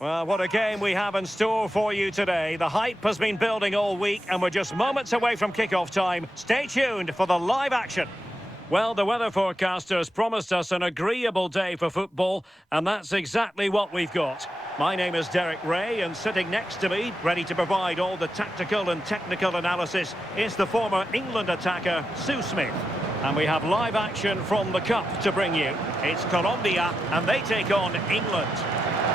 Well, what a game we have in store for you today. The hype has been building all week and we're just moments away from kick-off time. Stay tuned for the live action. Well, the weather forecasters promised us an agreeable day for football, and that's exactly what we've got. My name is Derek Ray, and sitting next to me, ready to provide all the tactical and technical analysis, is the former England attacker, Sue Smith. And we have live action from the Cup to bring you. It's Colombia, and they take on England.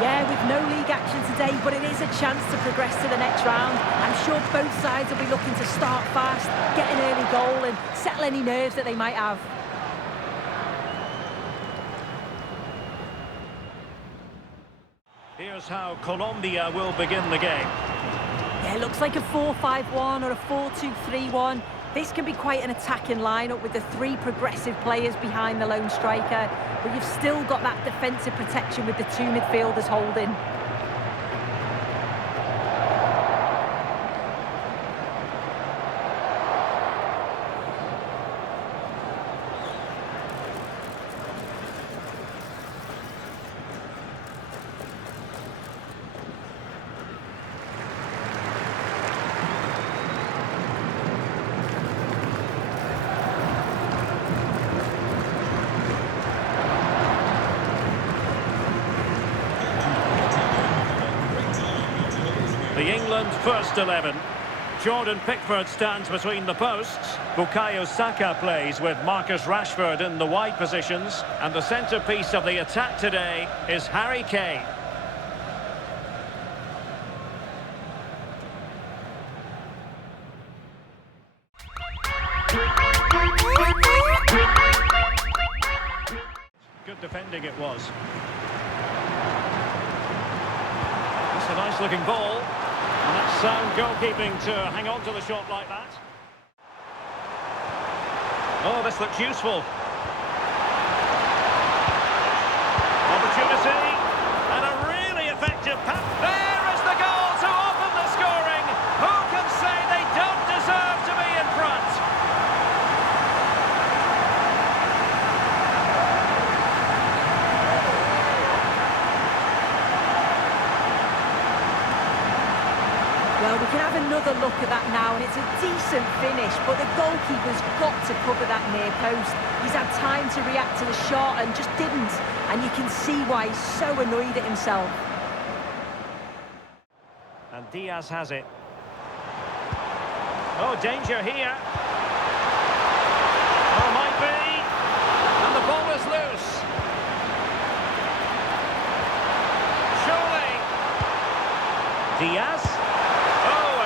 Yeah, with no league action today, but it is a chance to progress to the next round. I'm sure both sides will be looking to start fast, get an early goal and settle any nerves that they might have. Here's how Colombia will begin the game. Yeah, it looks like a 4-5-1 or a 4-2-3-1. This can be quite an attacking lineup with the three progressive players behind the lone striker, but you've still got that defensive protection with the two midfielders holding. The England first 11. Jordan Pickford stands between the posts. Bukayo Saka plays with Marcus Rashford in the wide positions. And the centrepiece of the attack today is Harry Kane. Good defending it was. It's a nice looking ball. And that's sound goalkeeping to hang on to the shot like that. Oh, this looks useful. Opportunity. And a really effective pass. There is the goal to open the scoring. Who can say they don't deserve to be in front? Well, we can have another look at that now, and it's a decent finish, but the goalkeeper's got to cover that near post. He's had time to react to the shot and just didn't, and you can see why he's so annoyed at himself. And Diaz has it. Oh, danger here. Oh, might be. And the ball is loose. Surely. Diaz.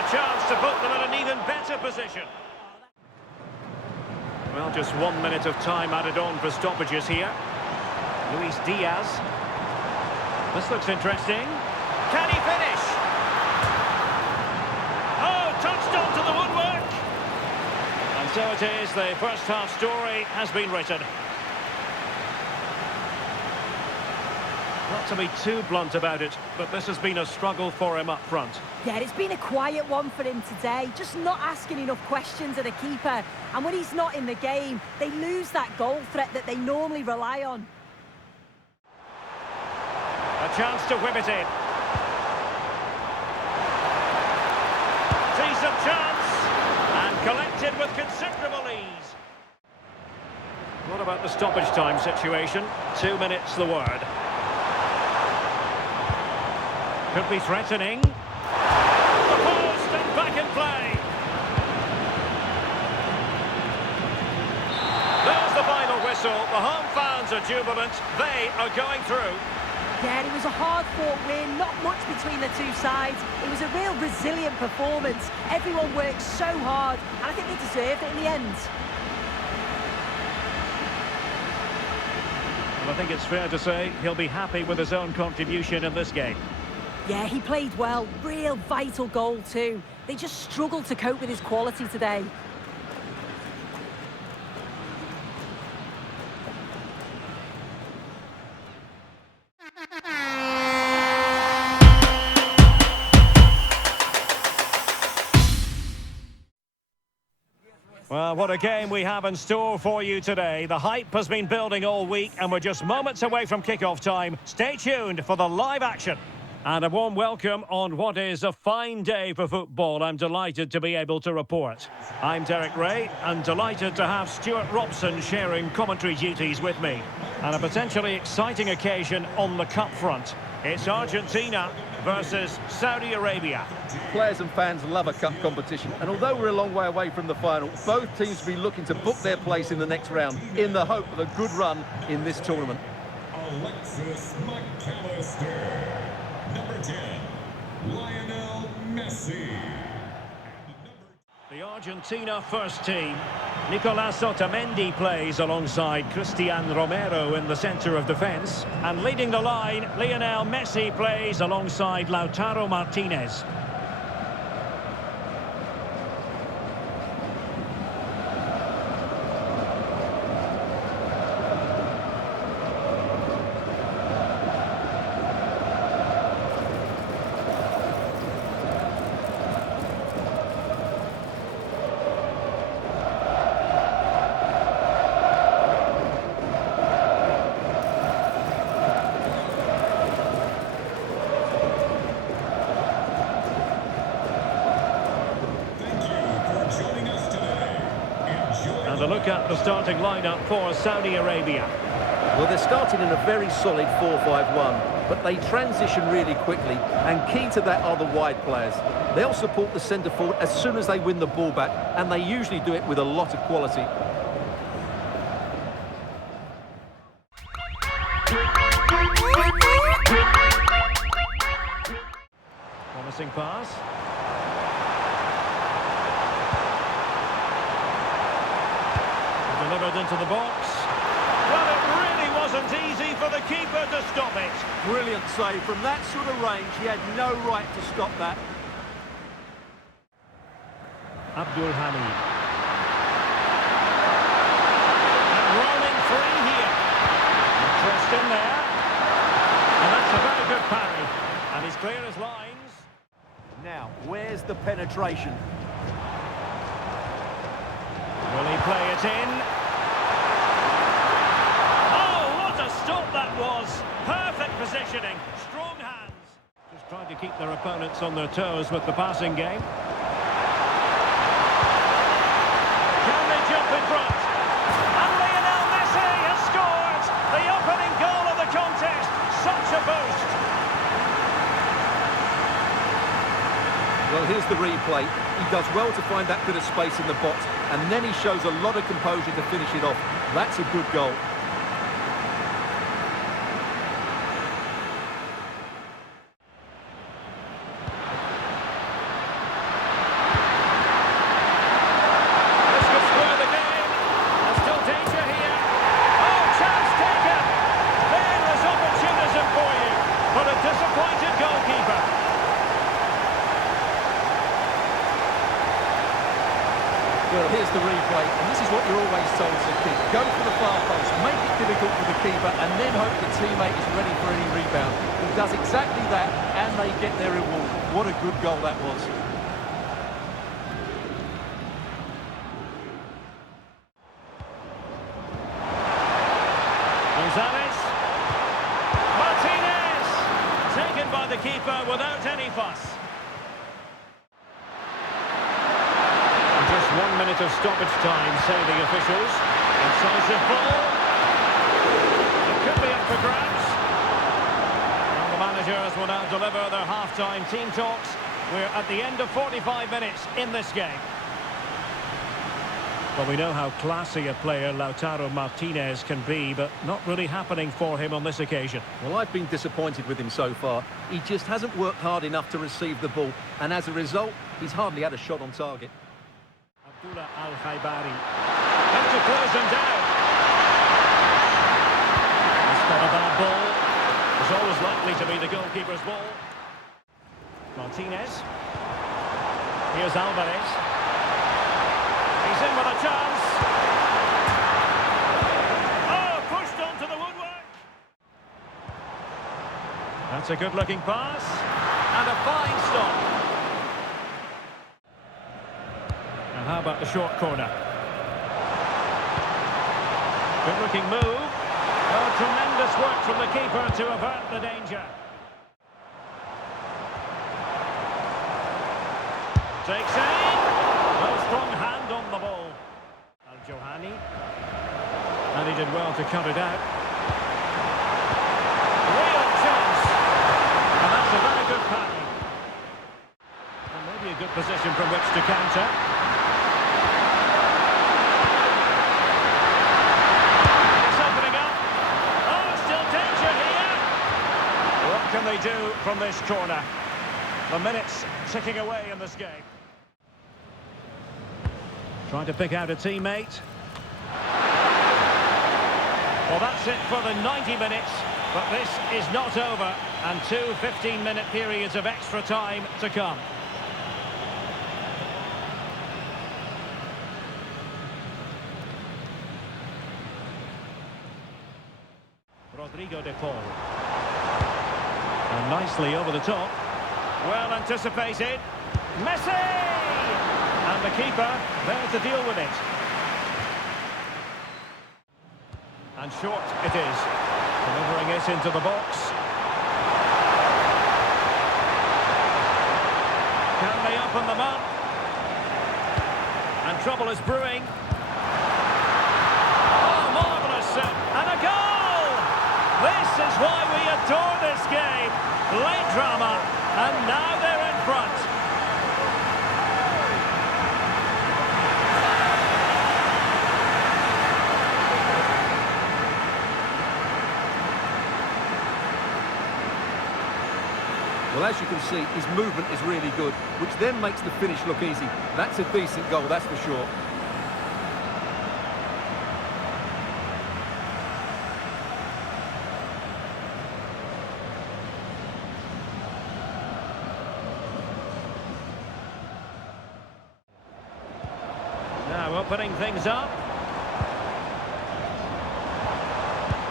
Chance to put them in an even better position. Well, just 1 minute of time added on for stoppages here. Luis Diaz. This looks interesting. Can he finish? Oh, touched onto the woodwork. And so it is, the first half story has been written. Not to be too blunt about it, but this has been a struggle for him up front. Yeah, it's been a quiet one for him today, just not asking enough questions of the keeper. And when he's not in the game, they lose that goal threat that they normally rely on. A chance to whip it in. Decent chance, and collected with considerable ease. What about the stoppage time situation? 2 minutes the word. Could be threatening. The post and back in play. There's the final whistle. The home fans are jubilant. They are going through. Yeah, it was a hard-fought win, not much between the two sides. It was a real resilient performance. Everyone worked so hard, and I think they deserved it in the end. Well, I think it's fair to say he'll be happy with his own contribution in this game. Yeah, he played well. Real vital goal too. They just struggled to cope with his quality today. Well, what a game we have in store for you today. The hype has been building all week and we're just moments away from kick-off time. Stay tuned for the live action. And a warm welcome on what is a fine day for football. I'm delighted to be able to report. I'm Derek Ray and delighted to have Stuart Robson sharing commentary duties with me. And a potentially exciting occasion on the cup front. It's Argentina versus Saudi Arabia. Players and fans love a cup competition, and although we're a long way away from the final, both teams will be looking to book their place in the next round in the hope of a good run in this tournament. Alexis McAllister. Number 10, Lionel Messi. The Argentina first team. Nicolas Otamendi plays alongside Cristian Romero in the centre of defence. And leading the line, Lionel Messi plays alongside Lautaro Martinez. And a look at the starting lineup for Saudi Arabia. Well, they're starting in a very solid 4-5-1, but they transition really quickly, and key to that are the wide players. They'll support the centre forward as soon as they win the ball back, and they usually do it with a lot of quality. Promising pass. Delivered into the box. Well, it really wasn't easy for the keeper to stop it. Brilliant save. From that sort of range, he had no right to stop that. Abdul Hamid. And rolling free here. Interest in there. And that's a very good parry. And he's clear as lines. Now, where's the penetration? Will he play it in? Oh, what a stop that was! Perfect positioning, strong hands. Just trying to keep their opponents on their toes with the passing game. Can they jump in front? And Lionel Messi has scored! The opening goal of the contest. Such a boost. Well, here's the replay. He does well to find that bit of space in the box, and then he shows a lot of composure to finish it off. That's a good goal. This could square the game. There's still danger here. Oh, chance taken. There is opportunism for you, but a disappointed goalkeeper. Well, here's the replay, and this is what you're always told to keep. Go for the far post, make it difficult for the keeper, and then hope the teammate is ready for any rebound. He does exactly that, and they get their reward. What a good goal that was. Gonzalez. Martinez. Taken by the keeper without any fuss. Just 1 minute of stoppage time, say the officials. Incisive ball. It could be up for grabs. And the managers will now deliver their half-time team talks. We're at the end of 45 minutes in this game. Well, we know how classy a player Lautaro Martinez can be, but not really happening for him on this occasion. Well, I've been disappointed with him so far. He just hasn't worked hard enough to receive the ball, and as a result, he's hardly had a shot on target. Al-Khaibari. Have to close him down. It's not a bad ball. It's always likely to be the goalkeeper's ball. Martinez. Here's Alvarez. He's in with a chance. Oh, pushed onto the woodwork. That's a good-looking pass. And a fine stop. How about the short corner? Good-looking move. Oh, tremendous work from the keeper to avert the danger. Takes aim. No strong hand on the ball. Al-Johani. And he did well to cut it out. Real chance. And that's a very good paddling. And maybe a good position from which to counter. It's opening up. Oh, still danger here. What can they do from this corner? The minutes ticking away in this game. Trying to pick out a teammate. Well, that's it for the 90 minutes, but this is not over, and two 15-minute periods of extra time to come. Rodrigo de Paul. And nicely over the top. Well anticipated. Messi! And the keeper there to deal with it. And short it is. Delivering it into the box. Can they open them up? And trouble is brewing. Oh, marvellous! And a goal! This is why we adore this game. Late drama, and now they're in front. Well, as you can see, his movement is really good, which then makes the finish look easy. That's a decent goal, that's for sure. Now opening things up.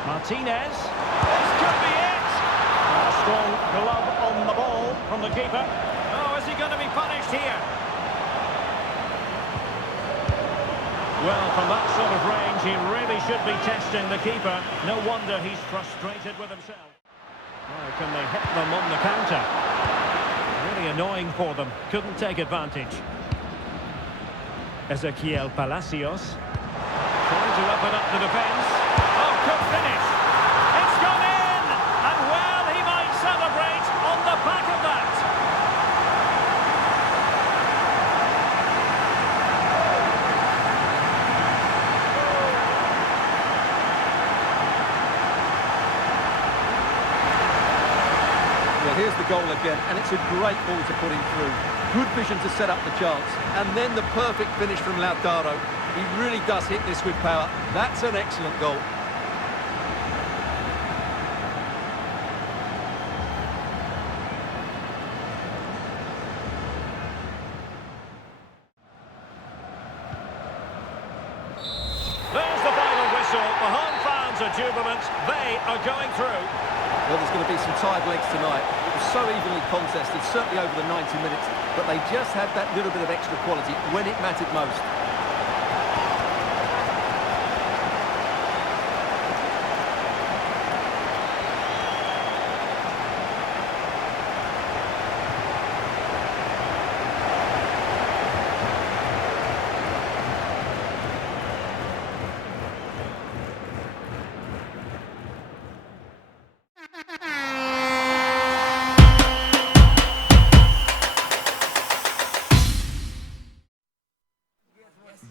Martinez. This could be it. A strong glove on the ball from the keeper. Oh, is he going to be punished here? Well, from that sort of range, he really should be testing the keeper. No wonder he's frustrated with himself. Oh, can they hit them on the counter? Really annoying for them. Couldn't take advantage. Ezequiel Palacios. Trying to open up the defence. Oh, good finish. It's gone in! And well, he might celebrate on the back of that. Well, here's the goal again, and it's a great ball to put him through. Good vision to set up the chance, and then the perfect finish from Lautaro. He really does hit this with power. That's an excellent goal. There's the final whistle. The home fans are jubilant. They are going through. Well, there's going to be some tied legs tonight. It was so evenly contested, certainly over the 90 minutes, but they just had that little bit of extra quality when it mattered most.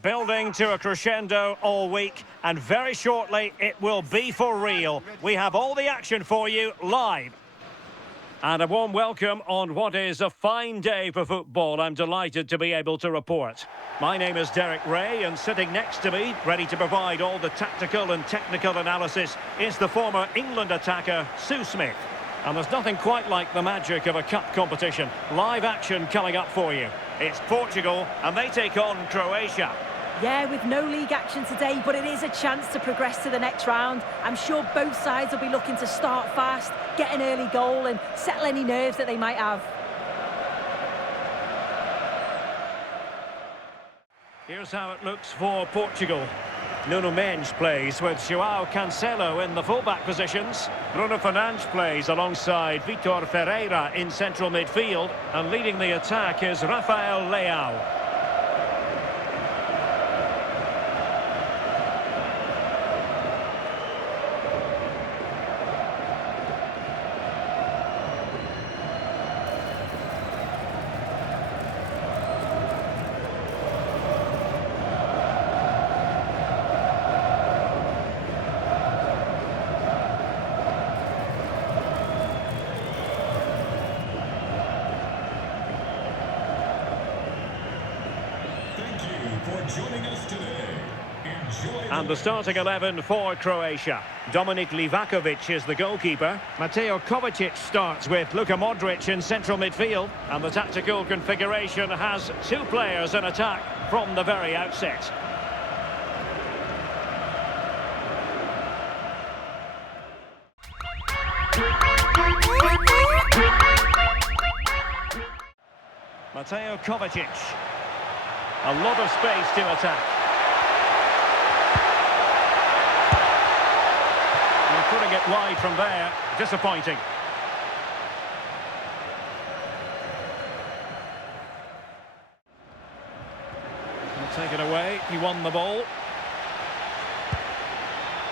Building to a crescendo all week, and very shortly it will be for real. We have all the action for you live. And a warm welcome on what is a fine day for football. I'm delighted to be able to report. My name is Derek Ray, and sitting next to me, ready to provide all the tactical and technical analysis, is the former England attacker, Sue Smith. And there's nothing quite like the magic of a cup competition. Live action coming up for you. It's Portugal, and they take on Croatia. Yeah, with no league action today, but it is a chance to progress to the next round. I'm sure both sides will be looking to start fast, get an early goal and settle any nerves that they might have. Here's how it looks for Portugal. Nuno Mendes plays with João Cancelo in the fullback positions. Bruno Fernandes plays alongside Vitor Ferreira in central midfield. And leading the attack is Rafael Leao. Joining us today. And the starting 11 for Croatia. Dominic Livakovic is the goalkeeper. Mateo Kovacic starts with Luka Modric in central midfield. And the tactical configuration has two players in attack from the very outset. Mateo Kovacic. A lot of space to attack. And putting it wide from there. Disappointing. He'll take it away. He won the ball.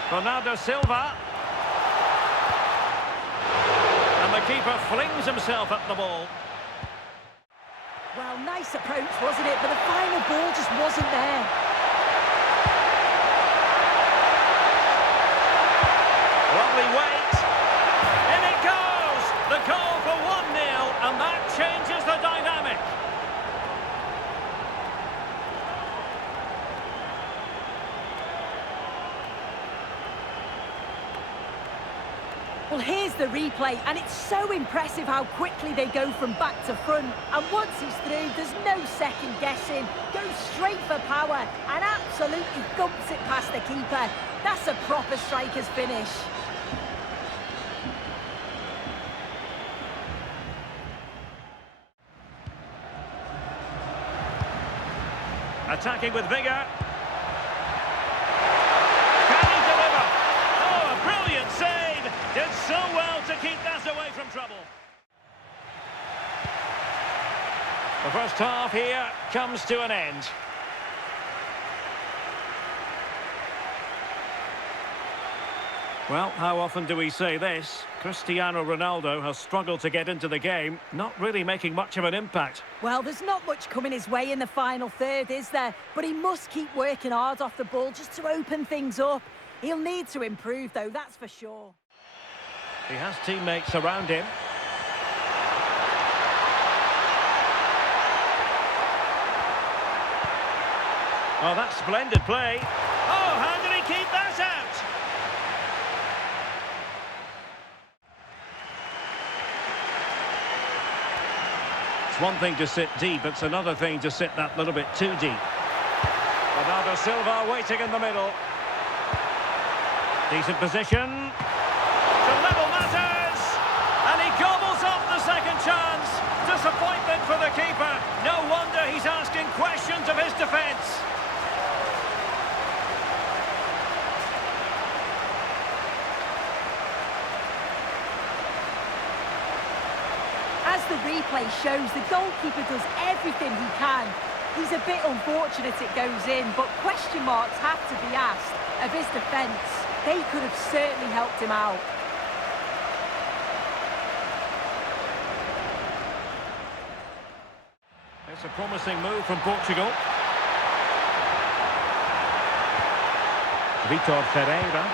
Bernardo Silva. And the keeper flings himself at the ball. Well, nice approach, wasn't it? But the final ball just wasn't there. Lovely weight. In it goes! The goal for 1-0, and that changes the dynamic. Well, here's the replay, and it's so impressive how quickly they go from back to front. And once he's through, there's no second guessing. Goes straight for power and absolutely thumps it past the keeper. That's a proper striker's finish. Attacking with vigour. Can he deliver? Oh, a brilliant save! Did so well to keep that away from trouble. The first half here comes to an end. Well, how often do we say this? Cristiano Ronaldo has struggled to get into the game, not really making much of an impact. Well, there's not much coming his way in the final third, is there? But he must keep working hard off the ball just to open things up. He'll need to improve, though, that's for sure. He has teammates around him. Oh, that's splendid play. Oh, how did he keep that out? It's one thing to sit deep, it's another thing to sit that little bit too deep. Bernardo Silva waiting in the middle. Decent position. To level matters. And he gobbles up the second chance. Disappointment for the keeper. No wonder he's asking questions of his defence. As the replay shows, the goalkeeper does everything he can. He's a bit unfortunate it goes in, but question marks have to be asked of his defence. They could have certainly helped him out. It's a promising move from Portugal. Vitor Ferreira.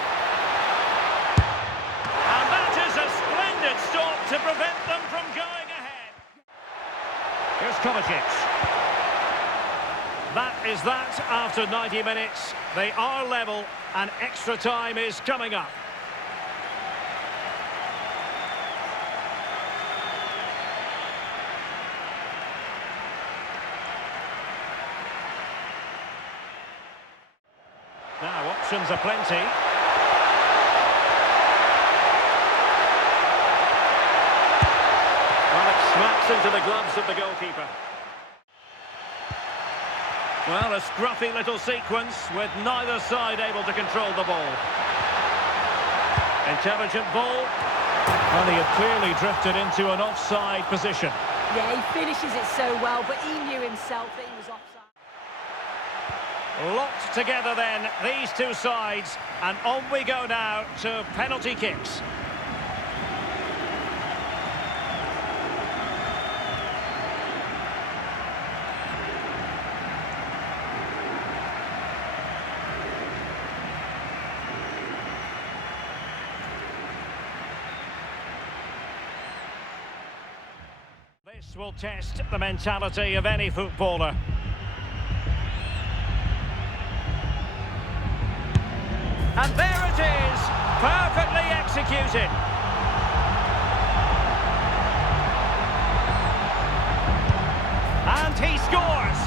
And that is a splendid stop to prevent them from going ahead. Here's Kovacic. That is that after 90 minutes. They are level and extra time is coming up. Now options are plenty. Well, it smacks into the gloves of the goalkeeper. Well, a scruffy little sequence with neither side able to control the ball. Intelligent ball. Well, he had clearly drifted into an offside position. Yeah, he finishes it so well, but he knew himself that he was offside. Locked together then, these two sides, and on we go now to penalty kicks. This will test the mentality of any footballer. And there it is, perfectly executed. And he scores.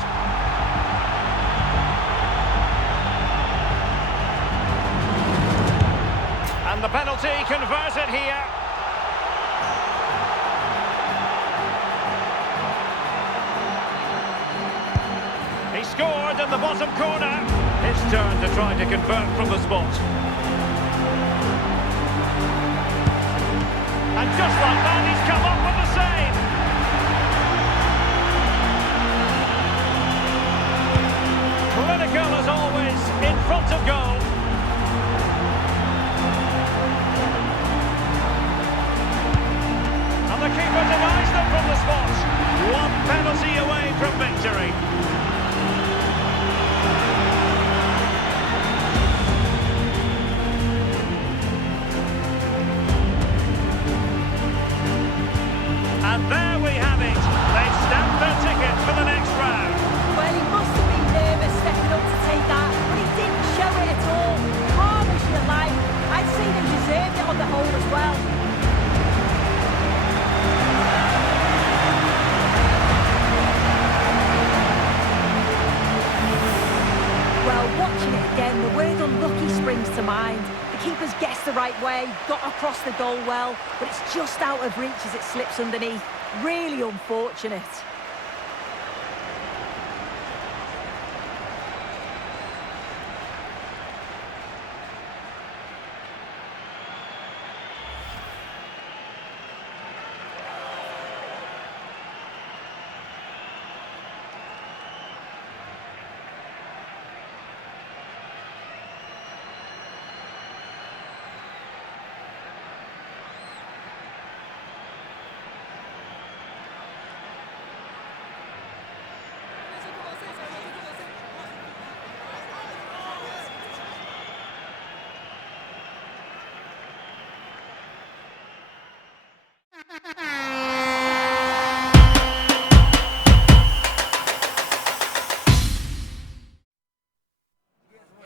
And the penalty converted here. He scored in the bottom corner. His turn to try to convert from the spot. And just like that, he's come up with the save. Clinical as always, in front of goal. And the keeper denies them from the spot. One penalty away from victory. And there we have it. They've stamped their ticket for the next round. Well, he must have been nervous stepping up to take that, but he didn't show it at all. Calm as you like. I'd say they deserved it on the whole as well. Well, watching it again, the word unlucky springs to mind. The keeper's guessed the right way, got across the goal well, but it's just out of reach as it slips underneath. Really unfortunate.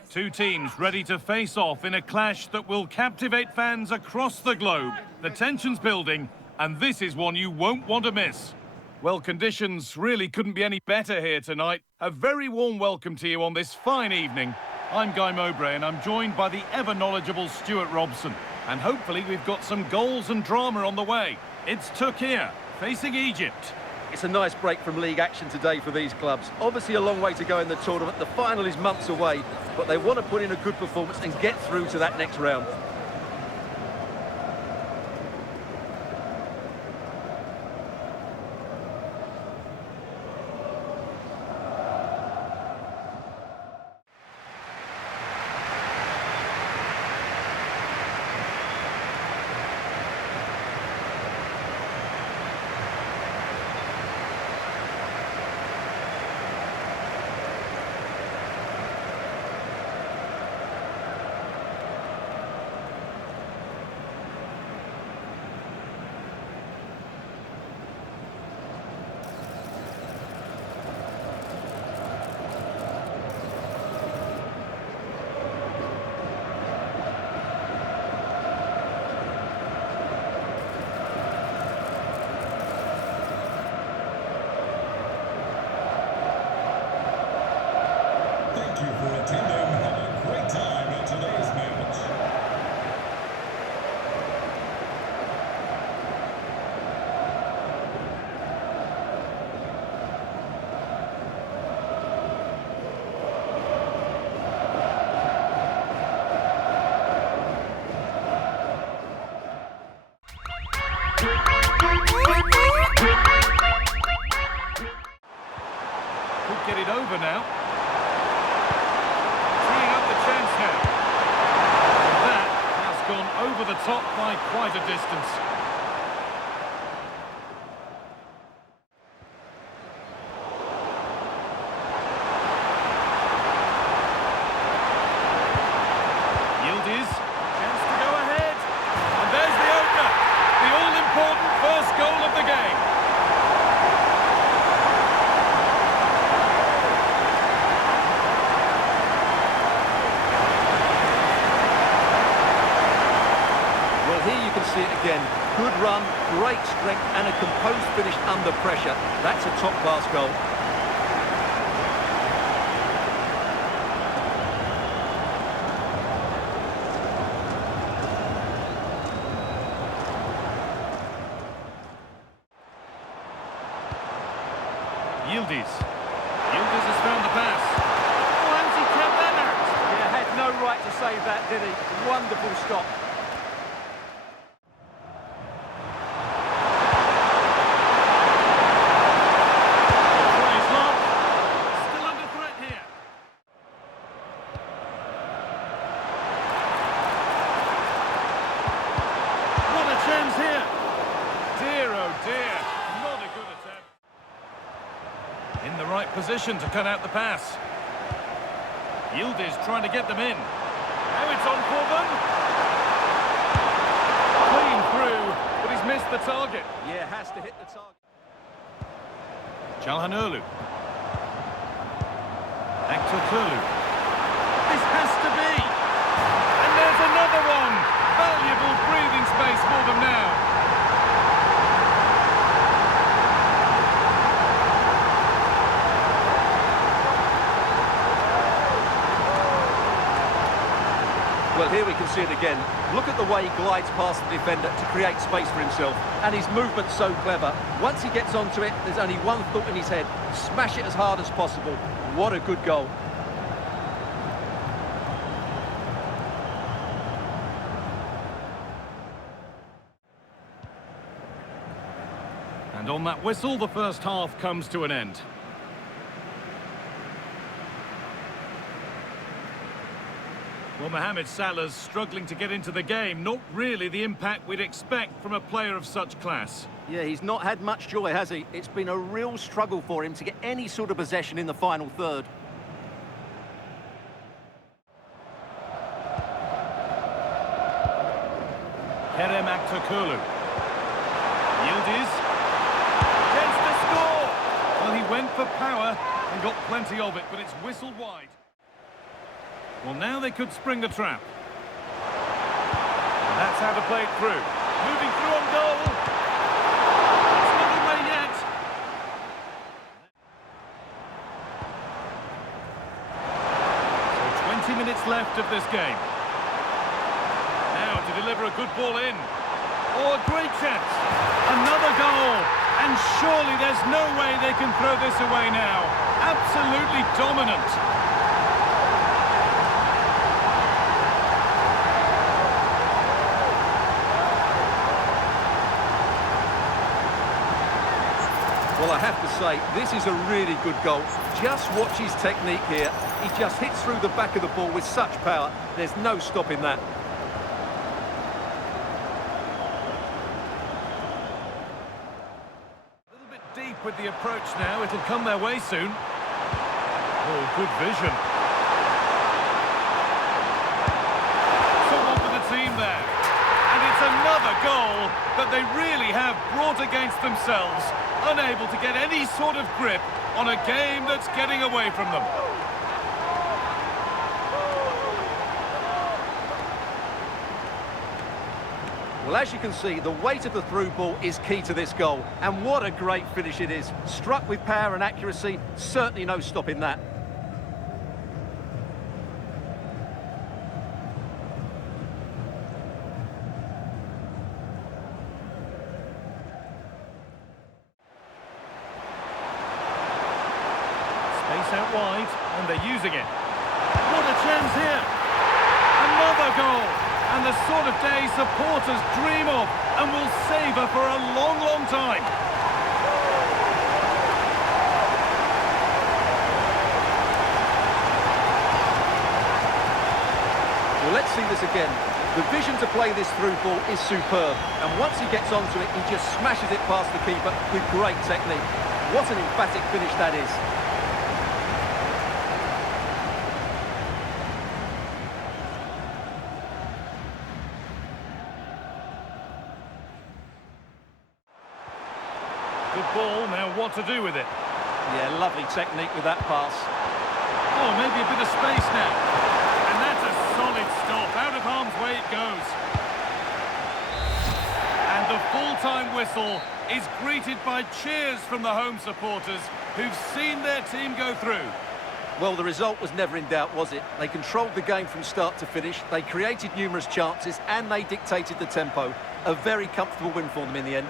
Two teams ready to face off in a clash that will captivate fans across the globe. The tension's building, and this is one you won't want to miss. Well, conditions really couldn't be any better here tonight. A very warm welcome to you on this fine evening. I'm Guy Mowbray, and I'm joined by the ever-knowledgeable Stuart Robson. And hopefully we've got some goals and drama on the way. It's Türkiye facing Egypt. It's a nice break from league action today for these clubs. Obviously a long way to go in the tournament. The final is months away, but they want to put in a good performance and get through to that next round. over now. Freeing up the chance now. And that has gone over the top by quite a distance. Yildiz, chance to go ahead. And there's the opener. The all-important first goal of the game. Well, here you can see it again. Good run, great strength, and a composed finish under pressure. That's a top-class goal. Yildiz. Yildiz has found the pass. Oh, and he kept that out. Yeah, had no right to save that, did he? Wonderful stop. Tries long. Still under threat here. What a chance here. Dear, oh dear. Not a good attempt. In the right position to cut out the pass. Yildiz trying to get them in. Now it's on for them. Clean through, but he's missed the target. Yeah, has to hit the target. Çalhanoğlu. Aktürkoğlu. This has to be. And there's another one. Valuable breathing space for them now. Well, here we can see it again. Look at the way he glides past the defender to create space for himself. And his movement's so clever. Once he gets onto it, there's only one thought in his head. Smash it as hard as possible. What a good goal. And on that whistle, the first half comes to an end. Well, Mohamed Salah's struggling to get into the game. Not really the impact we'd expect from a player of such class. Yeah, he's not had much joy, has he? It's been a real struggle for him to get any sort of possession in the final third. Kerem Aktürkoğlu. Yildiz. Chance to score! Well, he went for power and got plenty of it, but it's whistled wide. Well, now they could spring the trap. And that's how to play it through. Moving through on goal. It's not away yet. So 20 minutes left of this game. Now to deliver a good ball in. Oh, a great chance. Another goal. And surely there's no way they can throw this away now. Absolutely dominant. Well, I have to say, this is a really good goal. Just watch his technique here. He just hits through the back of the ball with such power. There's no stopping that. A little bit deep with the approach now. It'll come their way soon. Oh, good vision. Someone for the team there. And it's another goal that they really have brought against themselves. Unable to get any sort of grip on a game that's getting away from them. Well, as you can see, the weight of the through ball is key to this goal. And what a great finish it is. Struck with power and accuracy, certainly no stopping that. Space out wide, and they're using it. What a chance here! Another goal! And the sort of day supporters dream of and will savour for a long, long time. see this again. The vision to play this through ball is superb, and once he gets onto it, he just smashes it past the keeper with great technique. What an emphatic finish that is. Good ball, now what to do with it? Yeah, lovely technique with that pass. Oh, maybe a bit of space now. And that's a solid stop. Out of harm's way it goes. And the full-time whistle is greeted by cheers from the home supporters who've seen their team go through. Well, the result was never in doubt, was it? They controlled the game from start to finish, they created numerous chances, and they dictated the tempo. A very comfortable win for them in the end.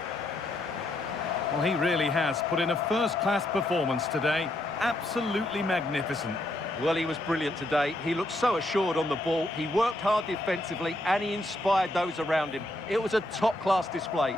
Well, he really has put in a first-class performance today. Absolutely magnificent. Well, he was brilliant today. He looked so assured on the ball. He worked hard defensively, and he inspired those around him. It was a top-class display.